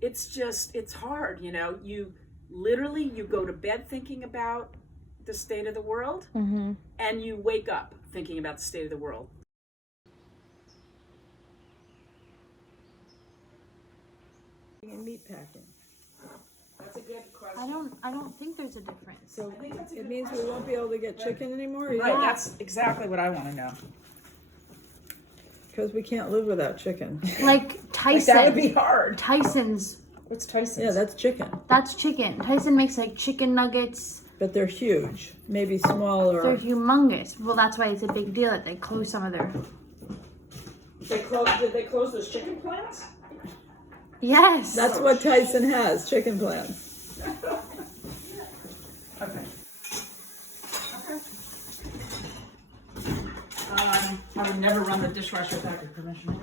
it's hard, you know. You go to bed thinking about the state of the world, and you wake up thinking about the state of the world. And meat packing. That's a good question. I don't think there's a difference. So it means we won't be able to get chicken anymore? Right, that's exactly what I want to know. Because we can't live without chicken. Like Tyson. That would be hard. Tyson's. What's Tyson's? Yeah, that's chicken. That's chicken. Tyson makes like chicken nuggets. But they're huge. Maybe smaller. They're humongous. Well, that's why it's a big deal that they close some of their. Did they close those chicken plants? Yes. That's what Tyson has, chicken plants. Okay. I would never run the dishwasher without your permission.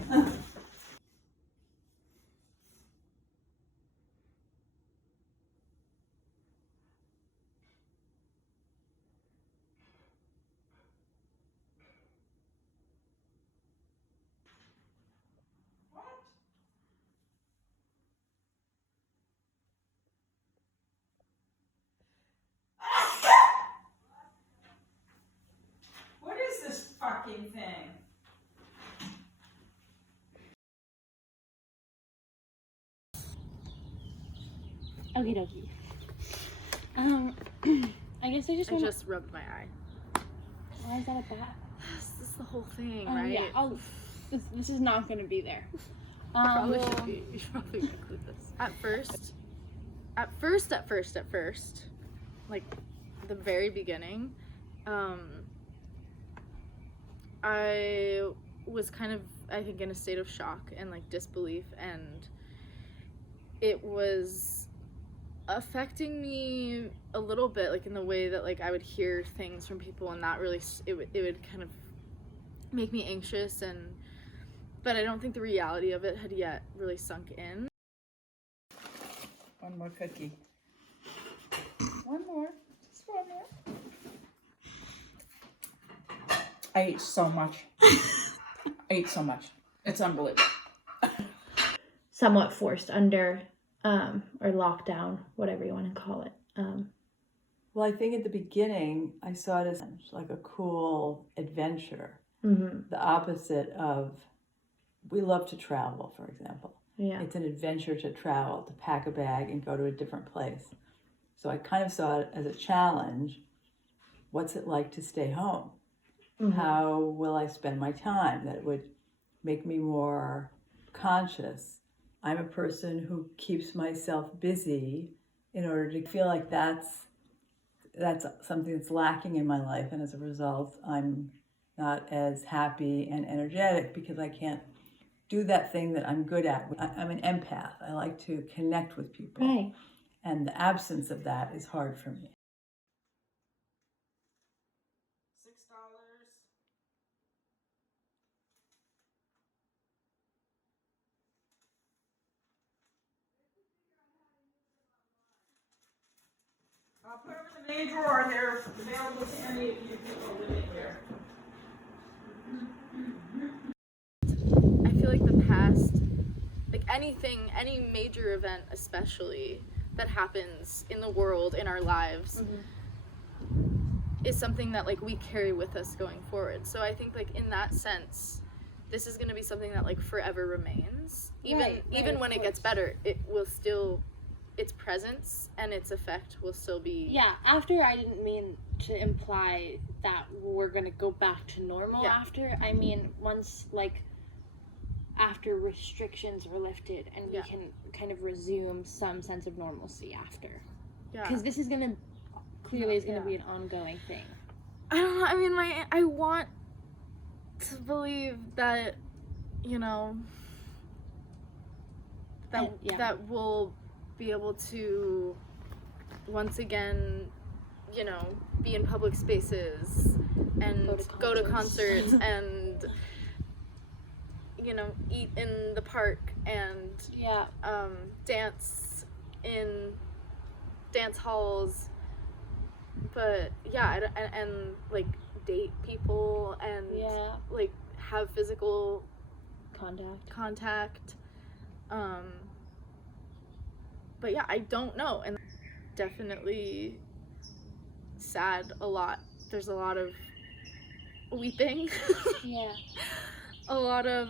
What is this fucking thing? Okie dokie. I guess I just rubbed my eye. Why is that a bat? This is the whole thing, right? Yeah. This is not going to be there. Probably should be. You should probably include this. At first, like the very beginning, I was kind of, I think, in a state of shock and like disbelief, and it was affecting me a little bit, like in the way that like I would hear things from people, and that really it would kind of make me anxious, but I don't think the reality of it had yet really sunk in. One more cookie. One more. Just one more. I ate so much. It's unbelievable. Somewhat forced under, or lockdown, whatever you want to call it. Well, I think at the beginning, I saw it as like a cool adventure. The opposite of, we love to travel, for example. Yeah. It's an adventure to travel, to pack a bag and go to a different place. So I kind of saw it as a challenge. What's it like to stay home? How will I spend my time? That would make me more conscious. I'm a person who keeps myself busy in order to feel like that's something that's lacking in my life. And as a result, I'm not as happy and energetic because I can't do that thing that I'm good at. I'm an empath. I like to connect with people. Right. And the absence of that is hard for me. $6. I'll put them in the main drawer. They're available to any of you people living here. I feel like the past, like any major event especially that happens in the world, in our lives, is something that like we carry with us going forward. So I think like in that sense, this is going to be something that like forever remains. Even when it gets better, it will still, its presence and its effect will still be. Yeah, after, I didn't mean to imply that we're going to go back to normal after. I mean, once, like, after restrictions are lifted and we can kind of resume some sense of normalcy after. Yeah. Because this is going to, clearly is going to be an ongoing thing. I don't know, I mean, I want to believe that, you know, that we'll be able to once again, you know, be in public spaces and go to concerts and, you know, eat in the park and dance in dance halls, but and like date people and like have physical contact. but yeah, I don't know. And definitely sad a lot. There's a lot of weeping. Yeah. A lot of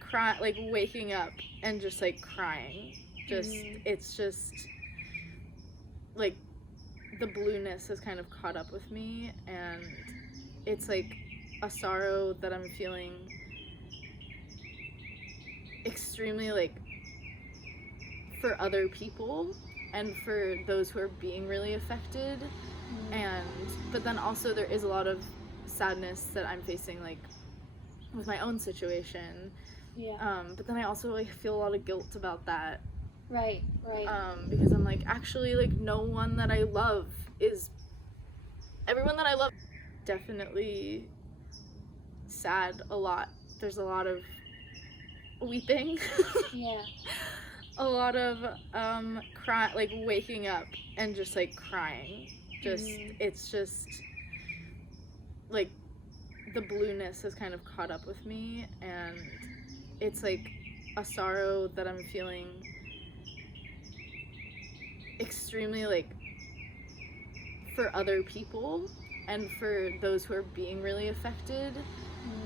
cry, like waking up and just like crying. Just it's just like the blueness has kind of caught up with me, and it's like a sorrow that I'm feeling extremely like for other people and for those who are being really affected. And but then also there is a lot of sadness that I'm facing like with my own situation. Yeah. But then I also like feel a lot of guilt about that. Right. Because I'm like, actually, like no one that I love is everyone that I love. Definitely sad a lot. There's a lot of weeping. Yeah. A lot of cry, like waking up and just like crying. Just it's just like the blueness has kind of caught up with me, and it's like a sorrow that I'm feeling extremely like for other people and for those who are being really affected.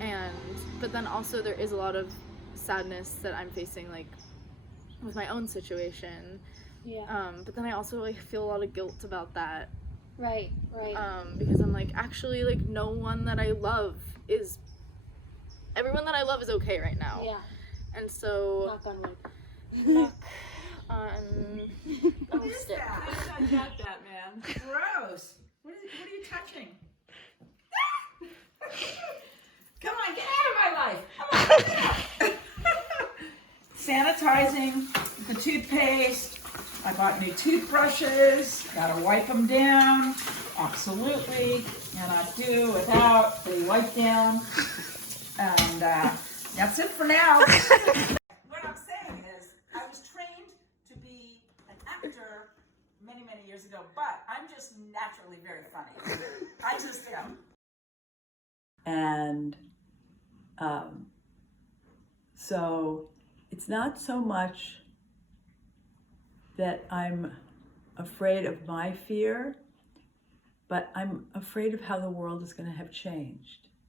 And but then also there is a lot of sadness that I'm facing like with my own situation. Yeah. But then I also like feel a lot of guilt about that. Right. Because I'm like, actually, like no one that I love is everyone that I love is okay right now. Yeah. And so Knock on wood. knock on What is that? Please don't touch that, man. Gross. What are you touching? Come on, get out of my life. Come on, get out. Sanitizing the toothpaste. I bought new toothbrushes. Gotta wipe them down. Absolutely. Cannot do without the wipe down. And that's it for now. What I'm saying is, I was trained to be an actor many, many years ago, but I'm just naturally very funny. I just am. And so it's not so much that I'm afraid of my fear, but I'm afraid of how the world is going to have changed.